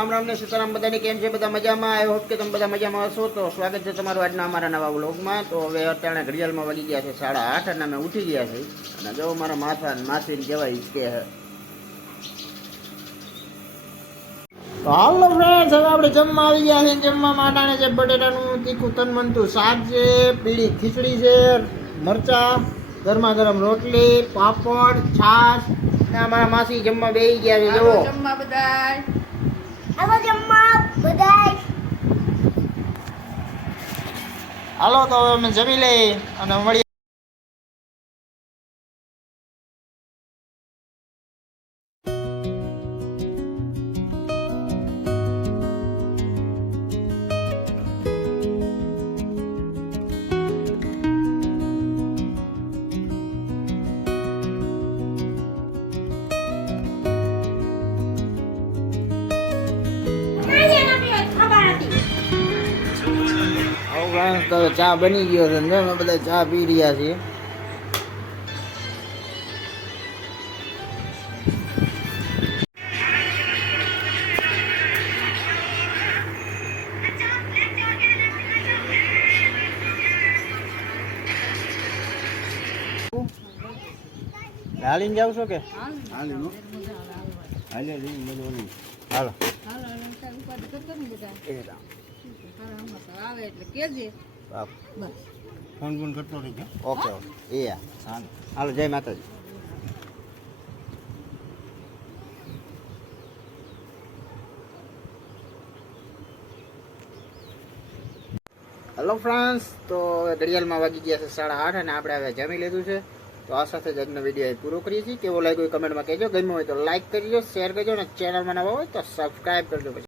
રામ રામ ને સીતારામ બધાને કેમ છે? બધા મજામાં? આઈ હોપ કે તમે બધા મજામાં હશો. તો સ્વાગત છે તમારું આજના અમારા નવા વ્લોગમાં. તો હવે અત્યારે ઘડિયાળમાં વાગી ગયા છે 8:30 અને અમે ઉઠી ગયા છે. અને જો મારા માથા માસીને કહેવાય કે તો હાલો ફ્રેન્ડ્સ, હવે આપણે જમવા આવી ગયા છે. જમવા માટે છે બટેટાનું તીખું તનમનતું શાક છે, પીળી ખીચડી છે, મરચા, ગરમા ગરમ રોટલી, પાપડ, છાશ. અમારા માસી જમવા બેસી ગયા છે. જુઓ જમવા બધાય. હાલો તો હવે અમે જમી લઈ અને મળીએ. તો ચા બની ગયો છે ને અમે બધા ચા પી રહ્યા છીએ. હાલીને જાવ છો કે હાલો આવે એટલે કેજે. ફોન ફોન કરતો રહેજો. ઓકે ઓકે એ હાલો. જય માતાજી. હેલો ફ્રેન્ડ્સ, તો ઘડિયાળમાં વાગી ગયા છે 8:30 અને આપણે હવે જમી લીધું છે. તો આ સાથે જ આજનો વિડીયો પૂરો કરીએ છીએ. કેવો લાગ્યો કમેન્ટમાં કહેજો. ગમ્યો હોય તો લાઈક કરજો, શેર કરજો અને ચેનલમાં નવા હોય તો સબસ્ક્રાઈબ કરજો. પછી